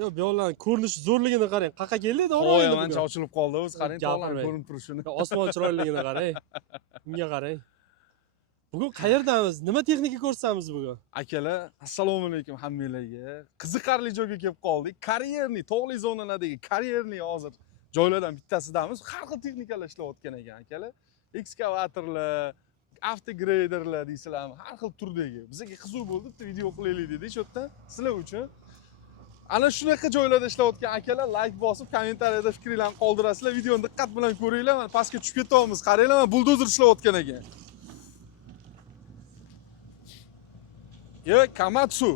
Yo, bu yo'ldan ko'rinish zo'rligini qarang. Qayerga keldi to'g'ri Qo'y endi ancha bugun. ochilib qoldi. O'zi qarang, tog'lar Gapirmang. ko'rinib turishini. Osmon chiroyligini qarang. Bunga qarang. Bugun qayerdamiz? Nima texnika ko'rsatamiz bugun? Akalar, assalomu alaykum hammanglarga. Qiziqarli joyga kelib qoldik. Karyerniy, tog'li zonalardagi karyerniy hozir joylardan bittasidamiz. Har xil texnikalar ishlayotgan ekan akalar. Ekskavatorlar, avtogreyderlar deysizlarmi? Har xil turdagi. Bizga qiziq bo'ldi, bitta video qilaylik dedik shu yerda sizlar uchun. Ana shunaqa joylarda ishlayotgan akalar like bosib, kommentariyada fikringizni qoldirasizlar. Videoni diqqat bilan ko'ringlar. Mana pastga tushib ketyapmiz. Qaranglar, mana buldozer ishlayotgan ekan. Komatsu.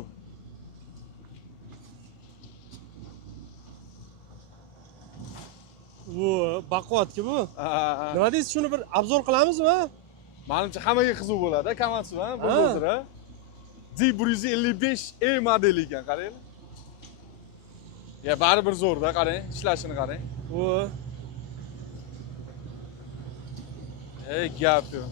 Bu baquvvatki bu. Nima deysiz, shuni bir obzor qilamizmi? Menimcha hammaga qiziq bo'ladi, Komatsu, ha, buldozer, ha. D155E modeli ekan, qaranglar. Baribir zo'rda, qarang, ishlashini qarang. Gap yo'q.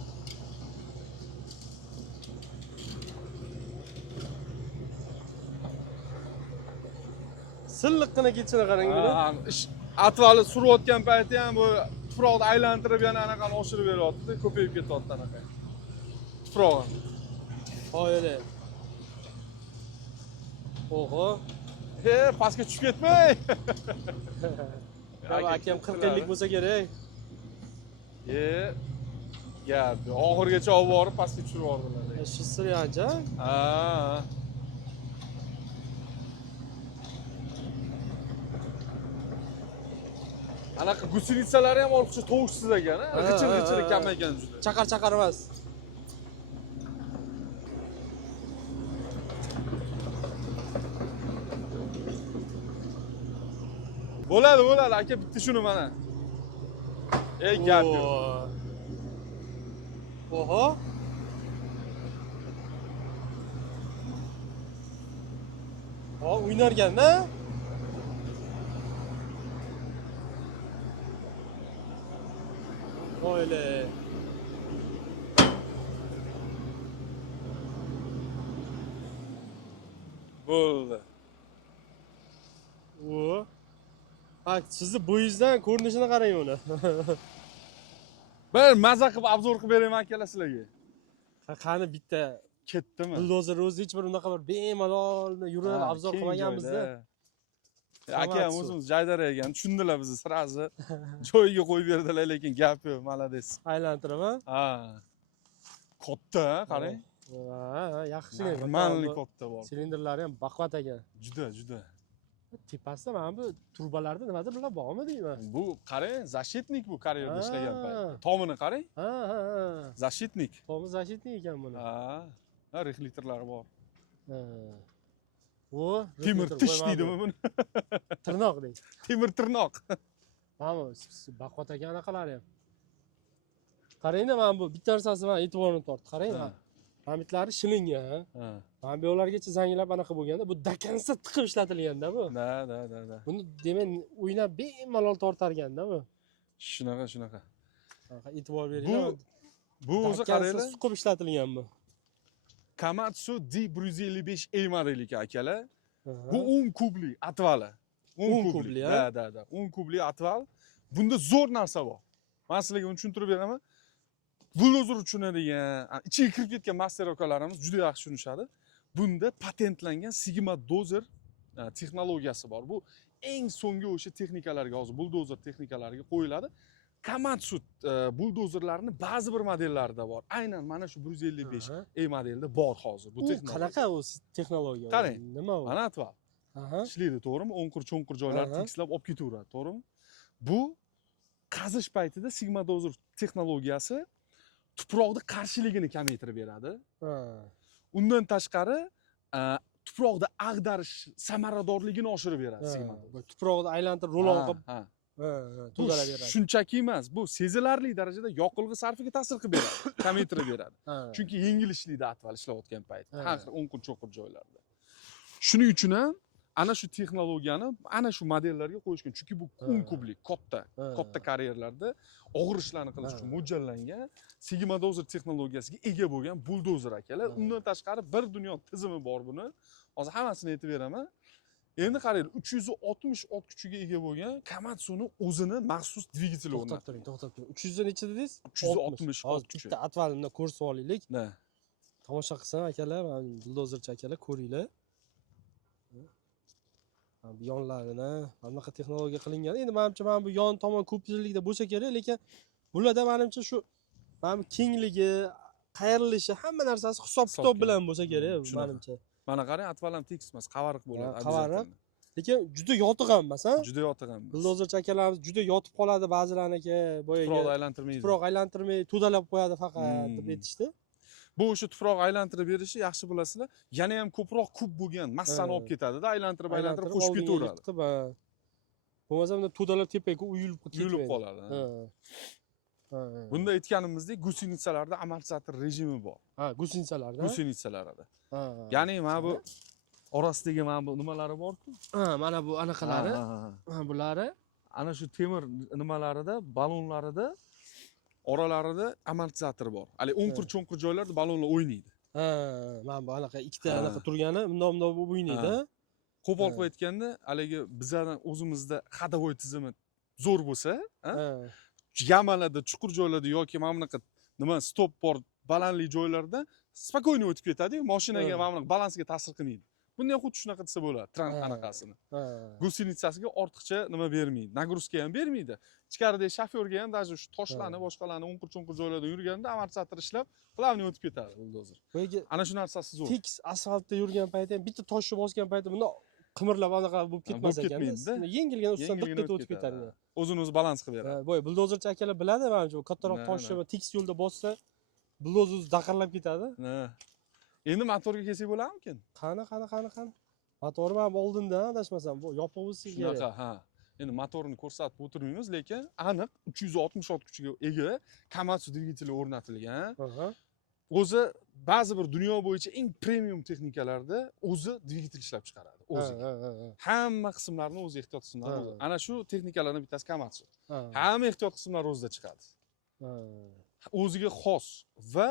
Silliqqina ketishini qarang buni. Atvali surayotgan payti ham bu tuproqni aylantirib yana anaqani oshirib beryapti, ko'payib ketyapti anaqa. Tuproq. Qo'yili. Oho. Pastga tushib ketmay. Akam 40 yillik bo'lsa kerak. Gap, oxirgacha olib borib pastga tushirib yubordilar. Shu sir ancha. Anaqa gusilitsalari ham ortiqcha tovushsiz ekan, ha? G'ichir-g'ichiri kam ekan juda. Chaqar-chaqar emas. Bo'ladi, aka, bitta shuni mana. Gap yo'q. Oho. O'ynargan-da. Qo'yili. Bo'ldi. Bak, sizni bo'yingizdan ko'rinishini qarang uni. Bir maza qilib obzor qilib beraymi akalar sizlarga? Qani bitta ketdimi? buldozer o'zi hech bir unaqa bir bemalol yurib obzor qilmaganmiz-da. Aka o'zimiz jaydar ekan, tushundilar bizni sirazi. Joyiga qo'yib berdilar, lekin gap yo'q, malades. Aylantirib, ha. Katta, qarang. Yaxshi. Normalniy katta bor. Silindrlari ham baquvvat ekan. Juda. Tepasida mana bu turbalarda nimadir bular bormi deyman. Bu qarang, zashitnik bu karyerda ishlagan payt. Tomini qarang. Zashitnik. Tomi zashitnik ekan buni. Reflektorlari bor. Temir tish deydimi buni? Tirnoq deydi. Temir tirnoq. Mana bu baquvvat ekan anaqalari ham. Qarangda, mana bu bitta narsasi bilan e'tiborni tortdi. Qarang. Pamitlari shilingan. Mana bu yo'llargacha zangilab anaqa bo'lganda, bu dakansa tiqib ishlatilganda bu. Da. Buni demak o'ynab bemalol tortarganda bu. Shunaqa. E'tibor beringlar. Bu o'zi qaranglar, suqib ishlatilgan bu. Komatsu D155E modeli akalar. Bu 10 kubli atvali. 10 kubli, ha? Da. 10 kubli atval. Bunda zo'r narsa bor. Men sizlarga uni tushuntirib beraman. Buldozer tushunadigan, ichiga kirib ketgan master akalarimiz juda yaxshi tushunishadi. Bunda patentlangan Sigma dozer texnologiyasi bor. Bu eng so'nggi o'sha texnikalarga, hozir buldozer texnikalariga qo'yiladi. Komatsu buldozerlarning ba'zi bir modellarida bor. Aynan mana shu 155E modelida bor hozir bu texnologiya. Qanaqa u texnologiya? Qarang. Nima u? Mana atval. Ishlaydi, to'g'rimi? O'nqir-cho'nqir joylarni tekislab olib ketaveradi, to'g'rimi? Bu qazish paytida Sigma dozer texnologiyasi tuproqni qarshiligini kamaytirib beradi. Undan tashqari tuproqni ag'darish samaradorligini oshirib beradi Sigma dozer. Tuproqni aylantirib ro'lon qilib to'dalab beradi. Shunchaki emas, bu sezilarli darajada yoqilg'i sarfiga ta'sir qilib beradi, kamaytirib beradi. Chunki yengil ishlaydi atval ishlayotgan paytda, har xil o'nqir-cho'nqir joylarda. Shuning uchun ham ana shu texnologiyani ana shu modellarga qo'yishgan. Chunki bu 10 kublik katta karyerlarda og'ir ishlarni qilish uchun mo'ljallangan Sigma dozer texnologiyasiga ega bo'lgan buldozer akalar. Undan tashqari bir dunyo tizimi bor buni. Hozir hammasini aytib beraman. Endi qarang, 360 ot kuchiga ega bo'lgan Komatsuni o'zini maxsus dvigateli To'xtab o'rnatilgan. turing, to'xtab turing. 300 dan necha dedingiz? 360 Hozir kuchi. bitta atvalimdan ko'rsatib olaylik. Na. Tomosha qilsam akalar, mana buldozerchi akalar ko'ringlar. Bu yonlarini mana bunaqa texnologiya qilingan. Endi menimcha mana bu yon tomon ko'pchilikda bo'lsa kerak, lekin bularda menimcha shu mana bu kengligi, qayrilishi, hamma narsasi hisob-kitob bilan bo'lsa kerak menimcha. Mana qarang, atvalam tekis emas, qavariq bo'ladi. Qavariq. Lekin juda yotiq ham emas, ha? Juda yotiq ham. Buldozerchi akalarimiz juda yotib qoladi ba'zilarniki, boyaga Tuproqni aylantirmaydi. tuproq aylantirmay, to'dalab qo'yadi faqat deb aytishdi. Bu o'sha tuproq aylantirib berishi yaxshi bilasizlar. Yana ham ko'proq kub bo'lgan massani olib ketadi-da, aylantirib qo'shib ketaveradi. Bo'lmasa bunda to'dalab tepaga uyilib qoladi. Bunda aytganimizdek, gusinitsalarda amortizator rejimi bor. Ha, gusinitsalarda. Gusinitsalarida. Ya'ni mana bu orasidagi mana bu nimalari bor-ku. Ha, mana bu anaqalari. Ha, bulari ana shu temir nimalarida, balonlarida oralarida amortizator bor. Hali o'nqir-cho'nqir joylarda balonlar o'ynaydi. Ha, mana bu anaqa ikkita anaqa turgani, bundoq bo'lib o'ynaydi. Qo'pol qilib aytganda, haligi bizlarning o'zimizda ходовой tizimi zo'r bo'lsa, yamalarda, chuqur joylarda yoki mana bunaqa nima stop bor, balandlik joylarda spokойно o'tib ketadi, mashinaga mana bunaqa balansga ta'sir qilmaydi. Bunda ham xuddi shunaqa desa bo'ladi, tran anaqasini. Gusinitsasiga ortiqcha nima bermaydi, nagruska ham bermaydi. Ichkaridagi shofyorga ham даже shu toshlarni, boshqalarni o'nqir-cho'nqir joylarda yurganda amortizator ishlab, plavniy o'tib ketadi buldozer. Ana shu narsasi zo'r. Tekis asfaltda yurgan payti ham bitta toshni bosgan payti bunda qimirlab anaqa bo'lib ketmas ekan. Yengilgina ustidan diqqat o'tib ketadi. O'zini o'zi balans qilib beradi. Boy buldozerchi akalar biladi, menimcha kattaroq toshni va tekis yo'lda bossa, buldozer o'zi daqarlab ketadi. Endi motorga kelsak bo'ladimikin? Qani. Motori ham oldinda, adashmasam, bu yopiq bo'lsa kerak. Shunaqa, ha. Endi motorni ko'rsatib o'tirmaymiz, lekin aniq 360 ot kuchiga ega Komatsu dvigateli o'rnatilgan. O'zi ba'zi bir dunyo bo'yicha eng premium texnikalarda o'zi dvigatel ishlab chiqaradi, o'zi. Hamma qismlarni o'zi ehtiyot qismlari o'zi. Ana shu texnikalarning bittasi Komatsu. Hamma ehtiyot qismlari o'zida chiqadi. O'ziga xos va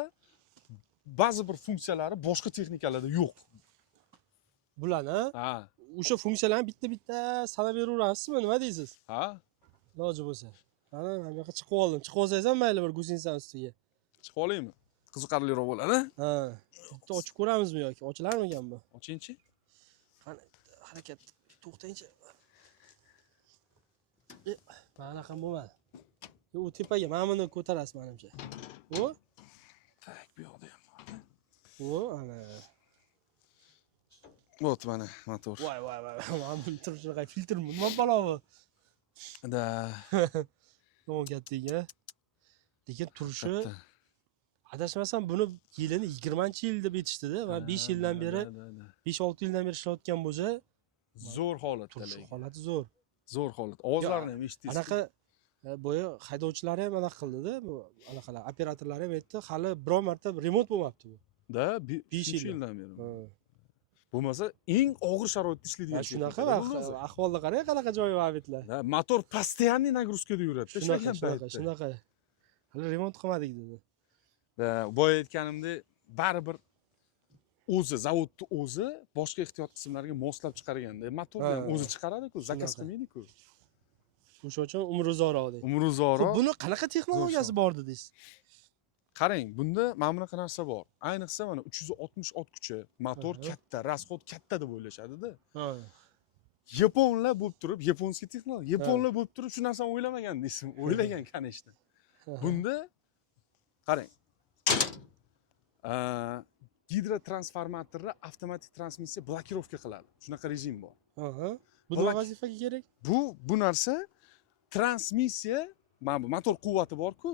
ba'zi bir funksiyalari boshqa texnikalarda yo'q. Bularni, o'sha funksiyalarni bitta-bitta sanab beraverasizmi, nima deysiz? Ha. Iloji bo'lsa. Mana bu yoqqa chiqib oldim. Chiqib olsangiz ham mayli bir gusinitsa ustiga. Chiqib olaymi? Qiziqarliroq bo'ladi. Ha. Bitta ochib ko'ramizmi yoki ochilarmikan bu? Ochingchi. Qani, harakat. To'xtangchi. Mana ham bo'lmadi. U tepaga mana buni ko'tarasiz menimcha. O? Tak, bu yoqda ham bor. O, ana. Вот mana motor. Voy. Mana buni turishga filtrmi? Nima balovi? Da. Nima kattaga. Lekin turishi adashmasam buni yilini 20-yil deb aytishdi-da. Men 5 yildan beri, 5-6 yildan beri ishlayotgan bo'lsa, zo'r holat. Turish holati zo'r. Zo'r holat. Ovozlarini ham eshitdingiz. Anaqa boya haydovchilari ham anaqa qildi-da, bu anaqalar operatorlari ham aytdi, hali biror marta remont bo'lmabdi bu. Da, 5 yildan beri. Bo'lmasa eng og'ir sharoitda ishlaydigan. Shunaqa ahvolda qarang, qanaqa joyi vabitlar. Motor постоянный нагрузкада yuradi. Shunaqa. Hali remont qilmadik dedi. Boya aytganimdek, baribir o'zi zavodni o'zi boshqa ehtiyot qismlariga moslab chiqarganda, motorni ham o'zi chiqaradi-ku, zakaz qilmaydi-ku. O'sha uchun umri uzoqroq deydi. Umri uzoqroq. Buni qanaqa texnologiyasi bor dedingiz? Qarang, bunda mana bunaqa narsa bor. Ayniqsa mana 360 ot kuchi, motor katta, rasxod katta deb o'ylashadi-da. Yaponlar bo'lib turib, yaponskiy texnologiya, yaponlar bo'lib turib shu narsani o'ylamagan deysiz, o'ylagan kanishda. Bunda qarang. Gidrotransformatorni avtomatik transmissiya blokirovka qiladi. Shunaqa rejim bor. Bu nima vazifaga kerak? Bu narsa transmissiya, mana bu motor quvvati bor-ku,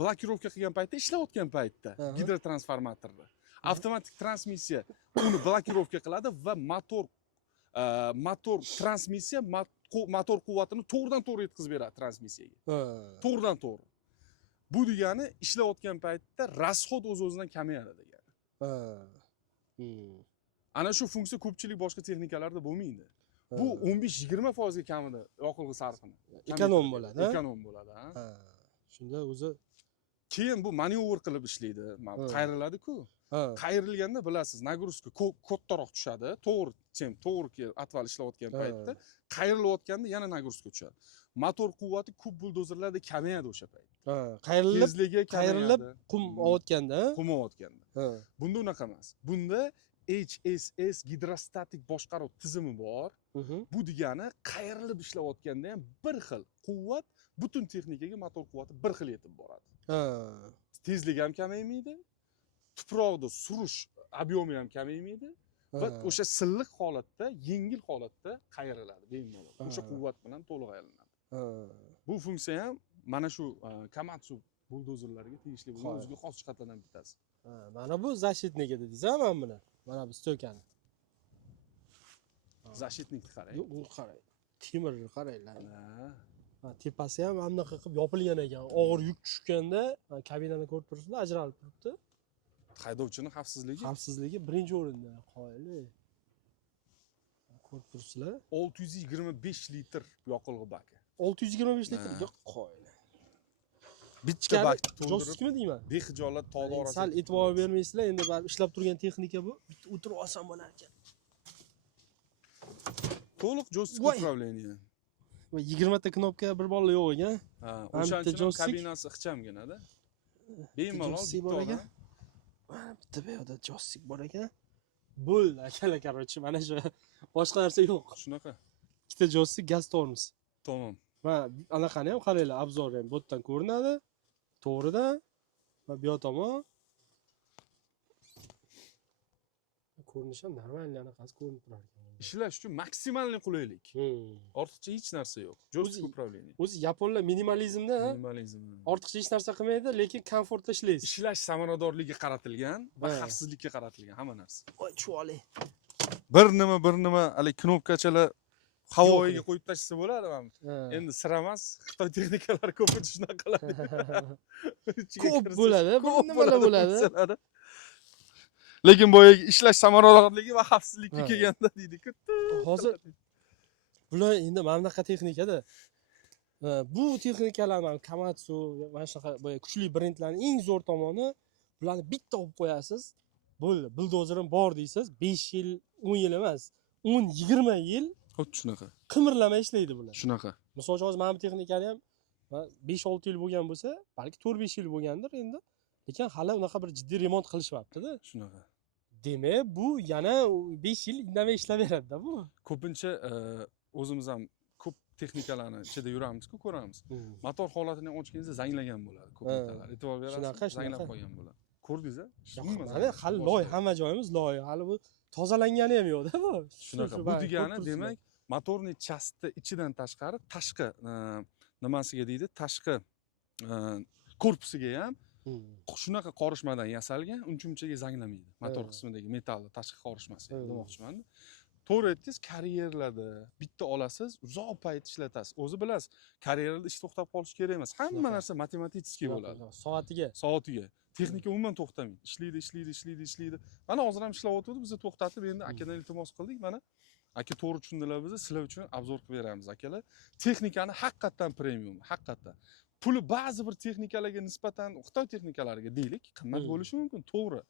blokirovka qilgan paytda, ishlayotgan paytda gidrotransformatorni avtomatik transmissiya uni blokirovka qiladi va motor transmissiya motor quvvatini to'g'ridan-to'g'ri yetkazib beradi transmissiyaga. To'g'ridan-to'g'ri. Bu degani ishlayotgan paytda rasxod o'z-o'zidan kamayadi degani. Ana shu funksiya ko'pchilik boshqa texnikalarda bo'lmaydi. Bu 15-20% ga kamida yoqilg'i sarfini. Ekonom bo'ladi. Ekonom bo'ladi, ha. Shunda o'zi keyin bu manevr qilib ishlaydi. Qayriladi-ku. Ha. Qayrilganda bilasiz, nagruska kattaroq tushadi. To'g'ri atval ishlayotgan paytda qayrilayotganda yana nagruska tushadi. Motor quvvati ko'p buldozerlarda kamayadi o'sha payt. Ha. Qayrilib qayrilib qum olayotganda. qum olayotganda. Ha. Bunda unaqa emas. Bunda HSS gidrostatik boshqaruv tizimi bor. Bu degani qayrilib ishlayotganda ham bir xil quvvat butun texnikaga motor quvvati bir xil yetib boradi. Ha. Tezlik ham kamaymaydi. Tuproqda surish obyomi ham kamaymaydi va o'sha silliq holatda, yengil holatda qayriladi bemalol. O'sha quvvat bilan to'liq aylanadi. Bu funksiya ham mana shu Komatsu buldozerlarga tegishli bo'lgan o'ziga xos jihatlardan bittasi. Mana bu защитник edi deysan men buni. Mana bu stoykani. Защитникni qarang. Yo'q, u qarang. Temirni qaranglar. Ha, tepasi ham bunaqa qilib yopilgan ekan. Og'ir yuk tushganda kabinani ko'rib turibsizlar, ajralib turibdi. Haydovchining xavfsizligi? Xavfsizligi birinchi o'rinda. Qoyili. Ko'rib turibsizlar. 625 litr yoqilg'i baki. 625 litr yo'q, qoyili. Bitta bak jo'stikmi deyman? Bexijolat tog'da orasida. Sal e'tibor bermaysizlar, endi baribir ishlab turgan texnika bu. Bitta o'tirib olsam bo'lar ekan. To'liq jo'stik upravleniya. Va 20 ta knopka bir balla yo'q ekan. Ha, o'shaning uchun kabinasi ixchamgina-da. Bemalol bor ekan. Mana bitta bu yerda joystik bor ekan. Bo'ldi, akalar, короче, mana shu boshqa narsa yo'q. Shunaqa. Ikkita joystik, gaz tormoz. Tamam. Mana anaqani ham qaranglar, obzor ham bu yerdan ko'rinadi. To'g'ridan va bu tomon ko'rinishi ham normalniy anaqasi ko'rinib turar ekan. Ishlash uchun maksimalniy qulaylik. Ortiqcha hech narsa yo'q. Jo'stik upravleniya. O'zi yaponlar minimalizmda, Minimalizm. ortiqcha hech narsa qilmaydi, lekin komfortda ishlaysiz. Ishlash samaradorligiga qaratilgan va xavfsizlikka qaratilgan hamma narsa. Voy, chuvali. Bir nima hali knopkachalar havoga qo'yib tashlasa bo'ladi mana. Endi sir emas, Xitoy texnikalari ko'pincha shunaqalar. Ko'p bo'ladi, nimalar bo'ladi. Lekin boyagi ishlash samaradorligi va xavfsizlikka kelganda deydi-ku. Hozir bular endi mana bunaqa texnikada. Bu texnikalar mana Komatsu, mana shunaqa boya kuchli brendlarning eng zo'r tomoni, bularni bitta olib qo'yasiz. Bo'ldi, buldozerim bor deysiz, 5 yil, 10 yil emas, 10-20 yil xuddi shunaqa. Qimirlamay ishlaydi bular. Shunaqa. Misol uchun hozir mana bu texnikani ham 5-6 yil bo'lgan bo'lsa, balki 4-5 yil bo'lgandir endi. Lekin hali unaqa bir jiddiy remont qilishmabdi-da. Shunaqa. Demak, bu yana 5 yil indamay ishlaveradi-da bu. Ko'pincha o'zimiz ham ko'p texnikalarni ichida yuramiz-ku, ko'ramiz. Motor holatini ochganingizda zanglagan bo'ladi ko'pinchalar. E'tibor berasiz, zanglab qolgan bo'ladi. Ko'rdingiz-a? Mana hali loy, hamma joyimiz loy. Hali bu tozalangani ham yo'q-da bu. Shunaqa. Bu degani, demak, motorning chasti ichidan tashqari, tashqi nimasiga deydi, tashqi korpusiga ham shunaqa qorishmadan yasalgan, unchunchaga zanglamaydi. Motor qismidagi metalli tashqi qorishmasi demoqchiman. To'g'ri aytdingiz, karyerlarda bitta olasiz, uzoq payt ishlatasiz. O'zi bilasiz, karyerada ish to'xtab qolish kerak emas. Hamma narsa matematik bo'ladi. Soatiga. Texnika umuman to'xtamaydi. Ishlaydi. Mana hozir ham ishlayotdi, biz to'xtatib, endi akadan iltimos qildik. Mana aka to'g'ri tushundilar, biz sizlar uchun obzor qilib beramiz, akalar. Texnikani haqiqatan premium, haqiqatan. Puli ba'zi bir texnikalarga nisbatan Xitoy texnikalariga deylik, qimmat bo'lishi mumkin, to'g'ri.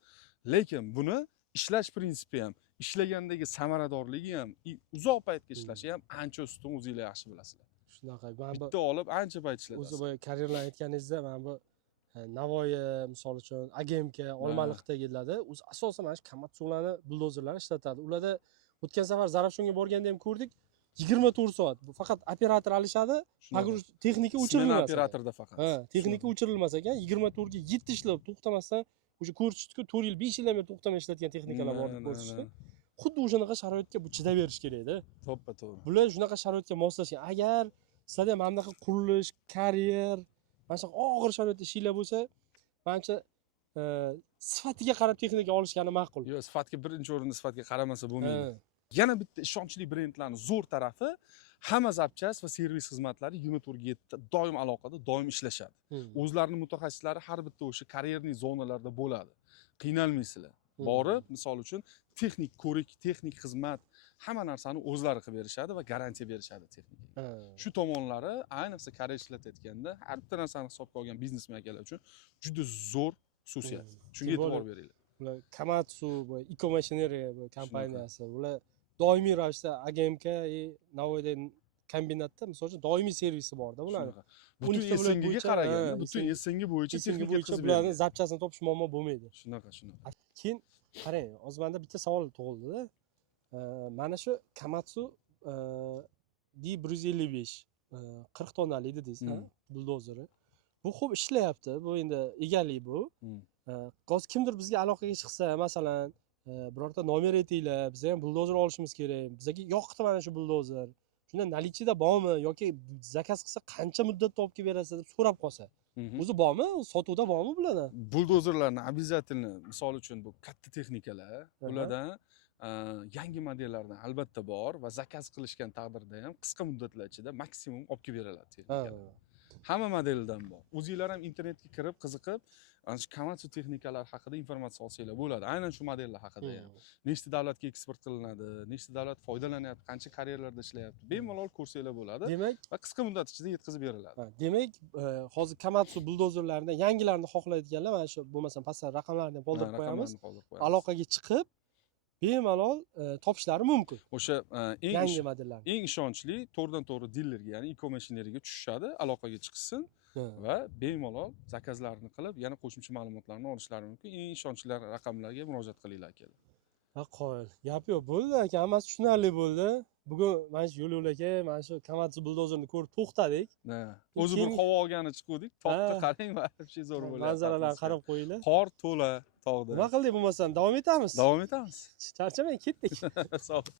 Lekin buni ishlash prinsipi ham, ishlagandagi samaradorligi ham, uzoq paytga ishlashi ham ancha ustun, o'zingizlar yaxshi bilasizlar. Shunaqa. Bitta olib ancha payt ishlatasiz. O'zi boya karyerlar aytganingizda, mana bu Navoiy, misol uchun, Agemka, Olmaliqdagilarda o'zi asosan mana shu Komatsularni buldozerlarni ishlatadi. Ularda o'tgan safar Zarafshonga borganda ham ko'rdik. 24 soat. Bu faqat operator alishadi, texnika o'chirilmas. Operatorda faqat. Ha, texnika o'chirilmas ekan. 24 ga 7 ishlab to'xtamasdan o'sha ko'rsatishdi-ku, 4 yil, 5 yildan beri to'xtamay ishlatgan texnikalar bor deb ko'rsatishdi. Xuddi o'shanaqa sharoitga bu chidab berish kerak-da. To'ppa-to'g'ri. Bular shunaqa sharoitga moslashgan. Agar sizlarda ham bunaqa qurilish, karyer, mana shu og'ir sharoitda ishinglar bo'lsa, menimcha sifatiga qarab texnika olishgani ma'qul. Yo'q, sifatga birinchi o'rinda sifatga qaramasa bo'lmaydi. Yana bitta ishonchli brendlarning zo'r tarafi, hamma zapchast va servis xizmatlari 24/7 doim aloqada, doim ishlashadi. O'zlarining mutaxassislari har bitta o'sha karyerning zonalarida bo'ladi. Qiynalmaysizlar. Borib, misol uchun, texnik ko'rik, texnik xizmat, hamma narsani o'zlari qilib berishadi va garantiya berishadi texnikaga. Shu tomonlari, ayniqsa karyer ishlatayotganda, har bitta narsani hisobga olgan biznesmen akalar uchun juda zo'r xususiyat. Shunga e'tibor beringlar. Bular Komatsu, bu Eco Machinery bu kompaniyasi. Bular doimiy ravishda AGMK Navoiyda kombinatda misol uchun doimiy servisi borda bularni. Butun 12 viloyat SNGga bo'yicha, qaraganda, ha, butun SNG bo'yicha Chekingga texnika bo'yicha qizib bularni bergan. zapchastini topish muammo bo'lmaydi. Shunaqa. Keyin qarang, hozir menda bitta savol tug'ildi-da. Mana shu Komatsu D155 40 tonnali dedingiz, ha, buldozeri. Bu xo'p ishlayapti. Bu endi egalik bu. Hozir kimdir bizga aloqaga chiqsa, masalan, birorta nomer aytinglar, biz ham buldozer olishimiz kerak. Bizga yoqdi mana shu buldozer. Shunda наличиеda bormi yoki zakaz qilsa qancha muddatda olib kelib berasiz deb so'rab qolsa. O'zi bormi? Sotuvda bormi bulardan? Buldozerlarni обязательно, misol uchun bu katta texnikalar, ulardan yangi modellardan albatta bor va zakaz qilishgan taqdirda ham qisqa muddatlar ichida maksimum olib kelib beriladi texnikalar. Hamma modeldan bor. O'zingizlar ham internetga kirib, qiziqib, ana shu Komatsu texnikalar haqida informatsiya olsanglar bo'ladi. Aynan shu modellar haqida ham. Nechta davlatga eksport qilinadi, nechta davlat foydalanyapti, qancha karyerlarda ishlayapti. Bemalol ko'rsanglar bo'ladi. Demak, va qisqa muddat ichida yetkazib beriladi. Demak, hozir Komatsu buldozerlaridan yangilarini xohlaydiganlar mana shu bo'lmasam pastda raqamlarni ham qoldirib qo'yamiz. Aloqaga chiqib bemalol topishlari mumkin. O'sha yangi modellarni. Eng ishonchli to'g'ridan-to'g'ri dilerga, ya'ni Eco Machinery'ga tushishadi, aloqaga chiqsin va bemalol zakazlarni qilib, yana qo'shimcha ma'lumotlarni olishlari mumkin. Eng ishonchli raqamlarga murojaat qilinglar aka. Qo'yil. Gap yo'q, bo'ldi aka, hammasi tushunarli bo'ldi. Bugun mana shu yo'l aka, mana shu Komatsu buldozerni ko'rib to'xtadik. O'zi bir havo olgani chiqdik, tog'ga qarang, вообще zo'r bo'lyapti. Manzaralarni qarab qo'yinglar. Qor to'la tog'da. Nima qildik bo'lmasam, davom etamiz. Davom etamiz. Charchamang, ketdik. Sog'